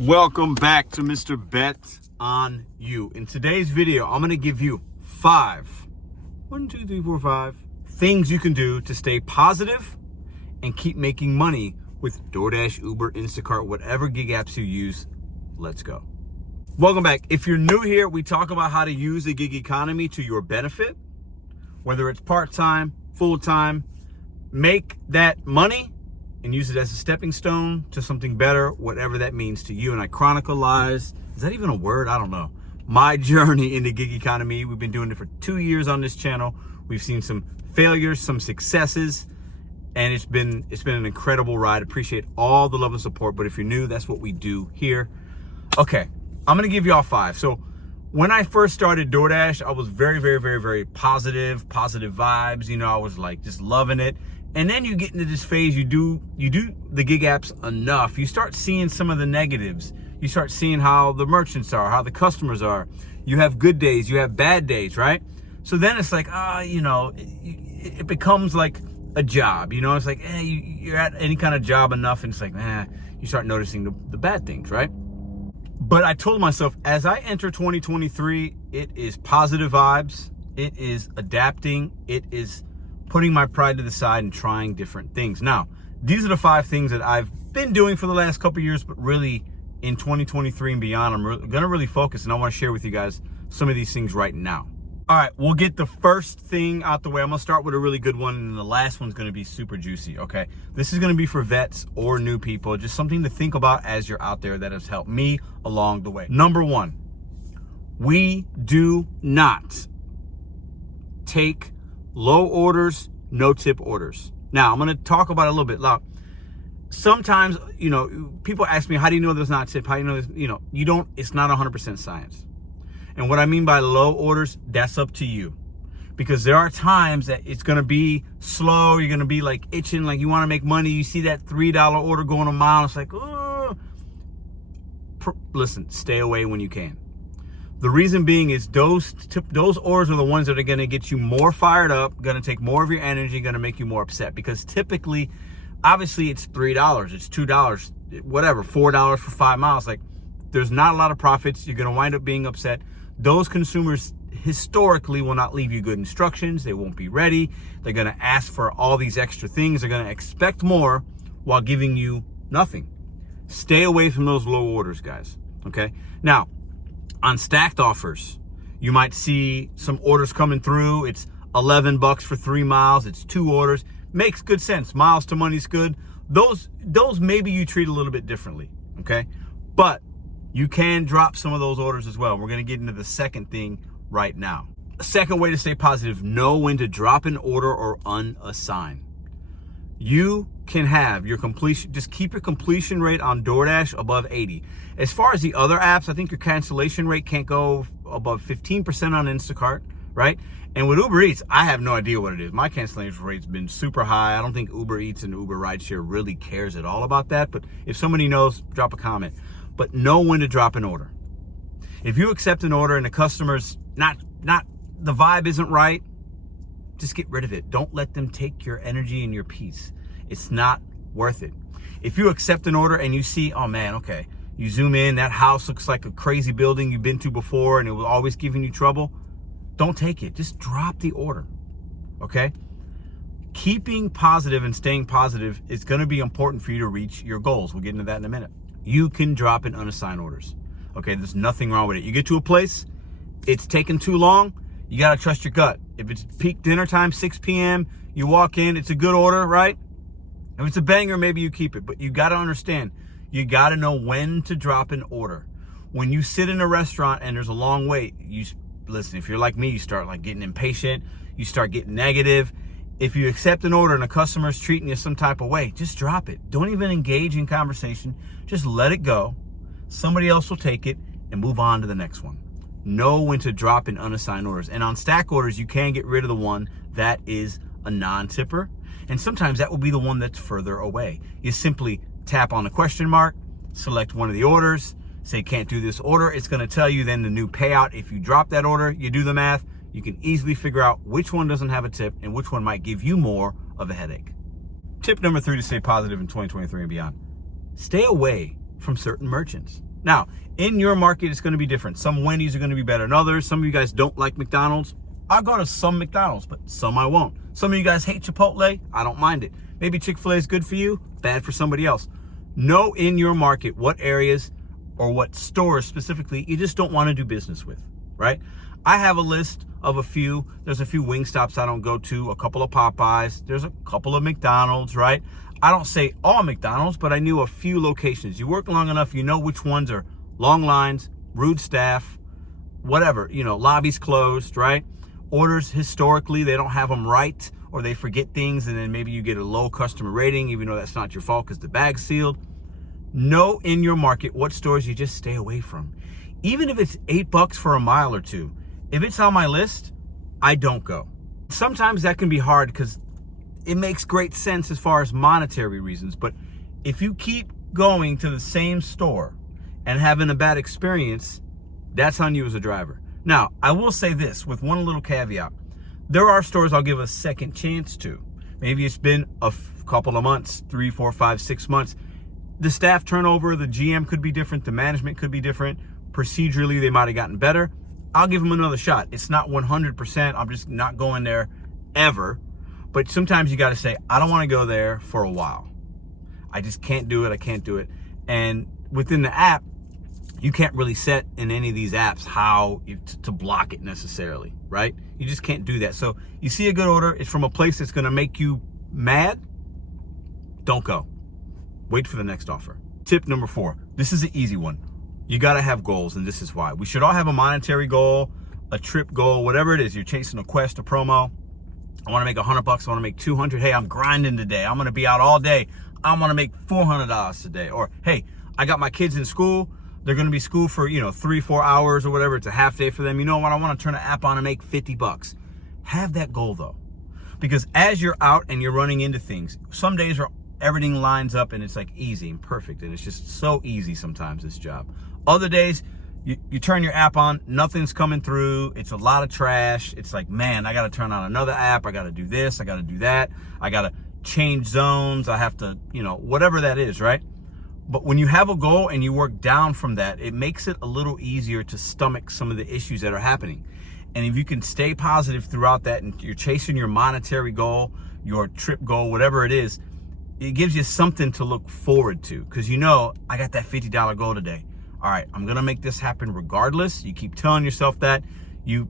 Welcome back to Mr. BetonYou. In today's video, I'm going to give you 5 things you can do to stay positive and keep making money with DoorDash, Uber, Instacart, whatever gig apps you use. Let's go. Welcome back. If you're new here, we talk about how to use the gig economy to your benefit, whether it's part-time, full-time. Make that money and use it as a stepping stone to something better, whatever that means to you. And I chronicleize, is that even a word? I don't know. My journey in the gig economy. We've been doing it for 2 years on this channel. We've seen some failures, some successes, and it's been an incredible ride. Appreciate all the love and support. But if you're new, that's what we do here. Okay, I'm gonna give y'all 5. So when I first started DoorDash, I was very positive vibes. You know, I was like just loving it. And then you get into this phase, you do the gig apps enough, you start seeing some of the negatives. You start seeing how the merchants are, how the customers are. You have good days, you have bad days, right? So then it's like, you know, it becomes like a job. You know, it's like, you're at any kind of job enough, and it's like, you start noticing the bad things, right? But I told myself, as I enter 2023, it is positive vibes, it is adapting, it is putting my pride to the side and trying different things. Now, these are the 5 things that I've been doing for the last couple of years, but really in 2023 and beyond, I'm gonna really focus, and I wanna share with you guys some of these things right now. All right, we'll get the first thing out the way. I'm gonna start with a really good one, and the last one's gonna be super juicy, okay? This is gonna be for vets or new people, just something to think about as you're out there that has helped me along the way. Number 1, we do not take low orders, no tip orders. Now, I'm going to talk about it a little bit. Now, sometimes, you know, people ask me, how do you know there's not a tip? How do you know there's, you know, you don't, it's not 100% science. And what I mean by low orders, that's up to you. Because there are times that it's going to be slow. You're going to be like itching, like you want to make money. You see that $3 order going a mile. It's like, oh. Listen, stay away when you can. The reason being is those orders are the ones that are going to get you more fired up, going to take more of your energy, going to make you more upset. Because typically, obviously, it's $3, it's $2, whatever, $4 for 5 miles. Like, there's not a lot of profits. You're going to wind up being upset. Those consumers historically will not leave you good instructions. They won't be ready. They're going to ask for all these extra things. They're going to expect more while giving you nothing. Stay away from those low orders, guys. Okay? Now, on stacked offers, you might see some orders coming through. It's $11 for 3 miles. It's 2 orders. Makes good sense. Miles to money's good. Those maybe you treat a little bit differently, okay? But you can drop some of those orders as well. We're going to get into the second thing right now. A second way to stay positive, know when to drop an order or unassign. You can have your completion, just keep your completion rate on DoorDash above 80. As far as the other apps, I think your cancellation rate can't go above 15% on Instacart, right? And with Uber Eats, I have no idea what it is. My cancellation rate's been super high. I don't think Uber Eats and Uber Rideshare really cares at all about that. But if somebody knows, drop a comment. But know when to drop an order. If you accept an order and the customer's not the vibe isn't right, just get rid of it. Don't let them take your energy and your peace. It's not worth it. If you accept an order and you see, oh man, okay, you zoom in, that house looks like a crazy building you've been to before and it was always giving you trouble, don't take it. Just drop the order, okay? Keeping positive and staying positive is gonna be important for you to reach your goals. We'll get into that in a minute. You can drop in unassigned orders, okay? There's nothing wrong with it. You get to a place, it's taking too long, you gotta trust your gut. If it's peak dinner time, 6 p.m., you walk in, it's a good order, right? If it's a banger, maybe you keep it. But you gotta understand, you gotta know when to drop an order. When you sit in a restaurant and there's a long wait, listen, if you're like me, you start like getting impatient, you start getting negative. If you accept an order and a customer's treating you some type of way, just drop it. Don't even engage in conversation. Just let it go. Somebody else will take it and move on to the next one. Know when to drop in unassigned orders. And on stack orders, you can get rid of the one that is a non-tipper. And sometimes that will be the one that's further away. You simply tap on the question mark, select one of the orders, say can't do this order. It's going to tell you then the new payout. If you drop that order, you do the math, you can easily figure out which one doesn't have a tip and which one might give you more of a headache. Tip number 3 to stay positive in 2023 and beyond. Stay away from certain merchants. Now, in your market, it's going to be different. Some Wendy's are going to be better than others. Some of you guys don't like McDonald's. I'll go to some McDonald's, but some I won't. Some of you guys hate Chipotle. I don't mind it. Maybe Chick-fil-A is good for you, bad for somebody else. Know in your market what areas or what stores specifically you just don't want to do business with, right? I have a list of a few. There's a few Wingstops I don't go to, a couple of Popeyes. There's a couple of McDonald's, right? I don't say all McDonald's, but I knew a few locations. You work long enough, you know which ones are long lines, rude staff, whatever, lobbies closed, right? Orders, historically, they don't have them right, or they forget things, and then maybe you get a low customer rating, even though that's not your fault because the bag's sealed. Know in your market what stores you just stay away from. Even if it's $8 for a mile or two, if it's on my list, I don't go. Sometimes that can be hard because it makes great sense as far as monetary reasons, but if you keep going to the same store and having a bad experience, that's on you as a driver. Now, I will say this with one little caveat. There are stores I'll give a second chance to. Maybe it's been a couple of months, 3, 4, 5, 6 months. The staff turnover, the GM could be different, the management could be different. Procedurally, they might have gotten better. I'll give them another shot. It's not 100%. I'm just not going there ever. But sometimes you got to say, I don't want to go there for a while. I just can't do it. I can't do it. And within the app, you can't really set in any of these apps how to block it necessarily, right? You just can't do that. So you see a good order, it's from a place that's going to make you mad, don't go. Wait for the next offer. Tip number 4. This is an easy one. You got to have goals, and this is why. We should all have a monetary goal, a trip goal, whatever it is. You're chasing a quest, a promo. I want to make $100. I want to make $200. Hey, I'm grinding today. I'm going to be out all day. I want to make $400 today. Or, hey, I got my kids in school. They're going to be school for, 3-4 hours or whatever. It's a half day for them. You know what? I want to turn an app on and make $50. Have that goal, though. Because as you're out and you're running into things, some days everything lines up and it's like easy and perfect. And it's just so easy sometimes, this job. Other days, you turn your app on, nothing's coming through. It's a lot of trash. It's like, man, I got to turn on another app. I got to do this. I got to do that. I got to change zones. I have to, whatever that is, right? But when you have a goal and you work down from that, it makes it a little easier to stomach some of the issues that are happening. And if you can stay positive throughout that and you're chasing your monetary goal, your trip goal, whatever it is, it gives you something to look forward to. Because I got that $50 goal today. All right, I'm going to make this happen regardless. You keep telling yourself that. You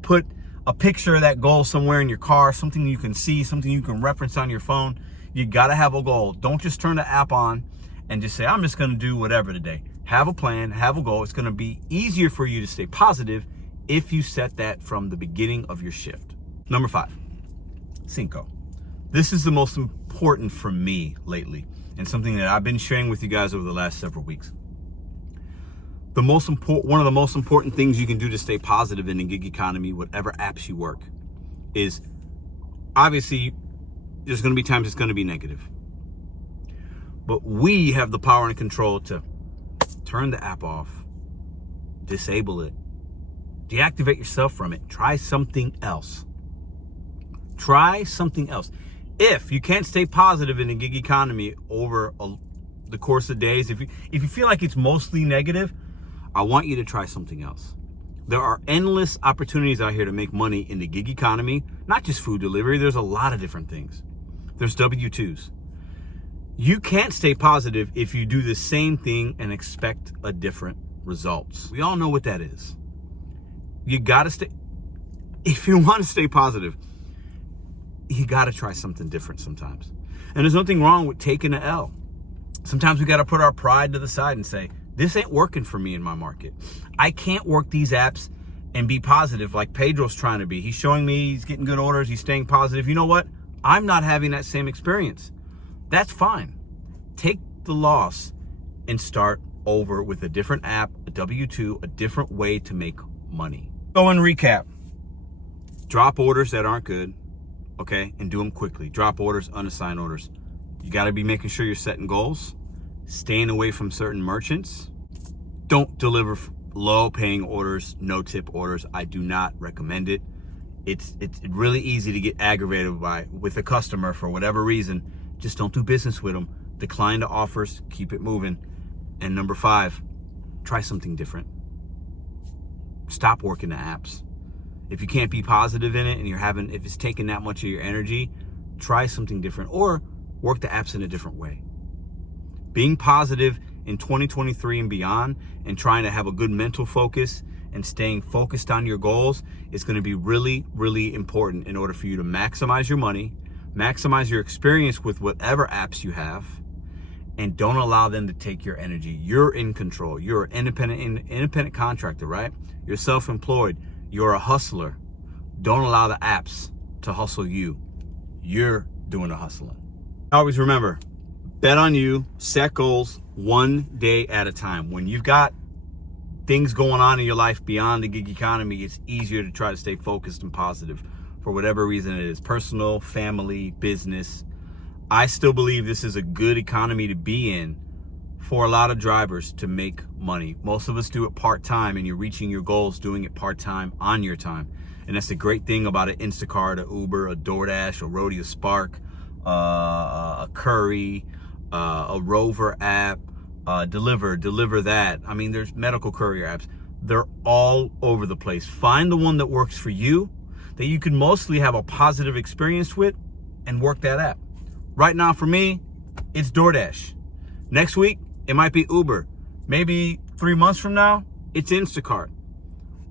put a picture of that goal somewhere in your car, something you can see, something you can reference on your phone. You got to have a goal. Don't just turn the app on and just say, I'm just going to do whatever today. Have a plan, have a goal. It's going to be easier for you to stay positive if you set that from the beginning of your shift. Number 5, Cinco. This is the most important for me lately and something that I've been sharing with you guys over the last several weeks. One of the most important things you can do to stay positive in the gig economy, whatever apps you work, is obviously there's going to be times it's going to be negative. But we have the power and control to turn the app off, disable it, deactivate yourself from it, try something else. Try something else. If you can't stay positive in the gig economy over the course of days, if you feel like it's mostly negative, I want you to try something else. There are endless opportunities out here to make money in the gig economy, not just food delivery. There's a lot of different things. There's W-2s. You can't stay positive if you do the same thing and expect a different results. We all know what that is. You got to stay, if you want to stay positive, you got to try something different sometimes. And there's nothing wrong with taking an L. Sometimes we got to put our pride to the side and say, this ain't working for me in my market. I can't work these apps and be positive like Pedro's trying to be. He's showing me he's getting good orders. He's staying positive. You know what? I'm not having that same experience. That's fine. Take the loss and start over with a different app, a W-2, a different way to make money. So in recap, drop orders that aren't good, okay, and do them quickly. Drop orders, unassigned orders. You got to be making sure you're setting goals, staying away from certain merchants. Don't deliver low paying orders, no tip orders. I do not recommend it. It's really easy to get aggravated with a customer for whatever reason. Just don't do business with them. Decline the offers, keep it moving. And number 5, try something different. Stop working the apps. If you can't be positive in it and if it's taking that much of your energy, try something different or work the apps in a different way. Being positive in 2023 and beyond and trying to have a good mental focus and staying focused on your goals is going to be really, really important in order for you to maximize your money, maximize your experience with whatever apps you have, and don't allow them to take your energy. You're in control. You're an independent contractor, right? You're self-employed. You're a hustler. Don't allow the apps to hustle you. You're doing the hustling. Always remember, bet on you, set goals one day at a time. When you've got things going on in your life beyond the gig economy, it's easier to try to stay focused and positive for whatever reason it is, personal, family, business. I still believe this is a good economy to be in for a lot of drivers to make money. Most of us do it part-time, and you're reaching your goals doing it part-time on your time. And that's the great thing about an Instacart, a Uber, a DoorDash, a Roadie, a Spark, a Currie, a Rover app, Deliver that. I mean, there's medical courier apps. They're all over the place. Find the one that works for you, that you can mostly have a positive experience with, and work that app. Right now for me, it's DoorDash. Next week, it might be Uber. Maybe 3 months from now, it's Instacart.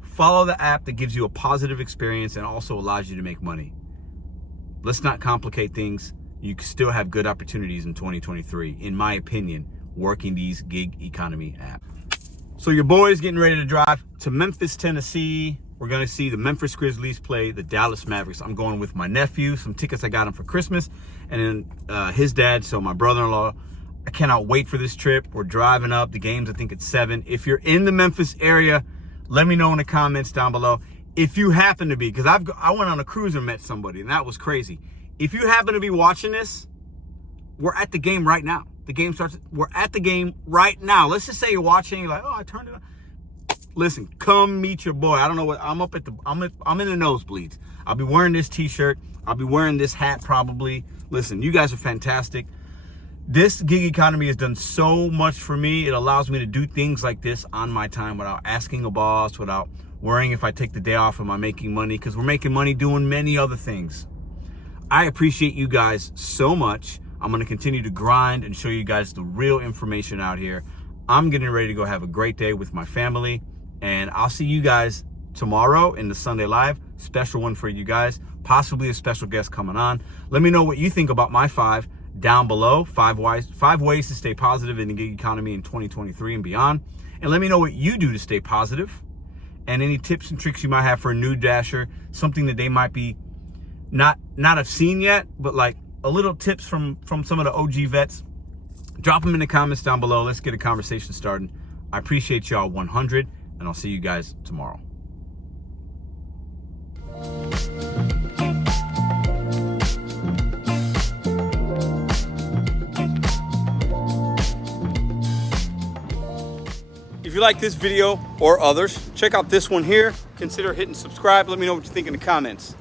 Follow the app that gives you a positive experience and also allows you to make money. Let's not complicate things. You can still have good opportunities in 2023, in my opinion, working these gig economy apps. So your boy's getting ready to drive to Memphis, Tennessee. We're going to see the Memphis Grizzlies play the Dallas Mavericks. I'm going with my nephew, some tickets I got him for Christmas, and then his dad, so my brother-in-law. I cannot wait for this trip. We're driving up. The game's, I think, at 7. If you're in the Memphis area, let me know in the comments down below. If you happen to be, because I went on a cruise and met somebody, and that was crazy. If you happen to be watching this, we're at the game right now. The game starts. We're at the game right now. Let's just say you're watching. You're like, oh, I turned it on. Listen, come meet your boy. I don't know what I'm up at the. I'm in the nosebleeds. I'll be wearing this T-shirt. I'll be wearing this hat probably. Listen, you guys are fantastic. This gig economy has done so much for me. It allows me to do things like this on my time without asking a boss, without worrying if I take the day off, am I making money? Because we're making money doing many other things. I appreciate you guys so much. I'm going to continue to grind and show you guys the real information out here. I'm getting ready to go have a great day with my family. And I'll see you guys tomorrow in the Sunday Live. Special one for you guys. Possibly a special guest coming on. Let me know what you think about my 5 down below. 5 ways to stay positive in the gig economy in 2023 and beyond. And let me know what you do to stay positive. And any tips and tricks you might have for a new dasher. Something that they might be not have seen yet, but like a little tips from some of the OG vets. Drop them in the comments down below. Let's get a conversation started. I appreciate y'all 100, and I'll see you guys tomorrow. If you like this video or others, check out this one here. Consider hitting subscribe. Let me know what you think in the comments.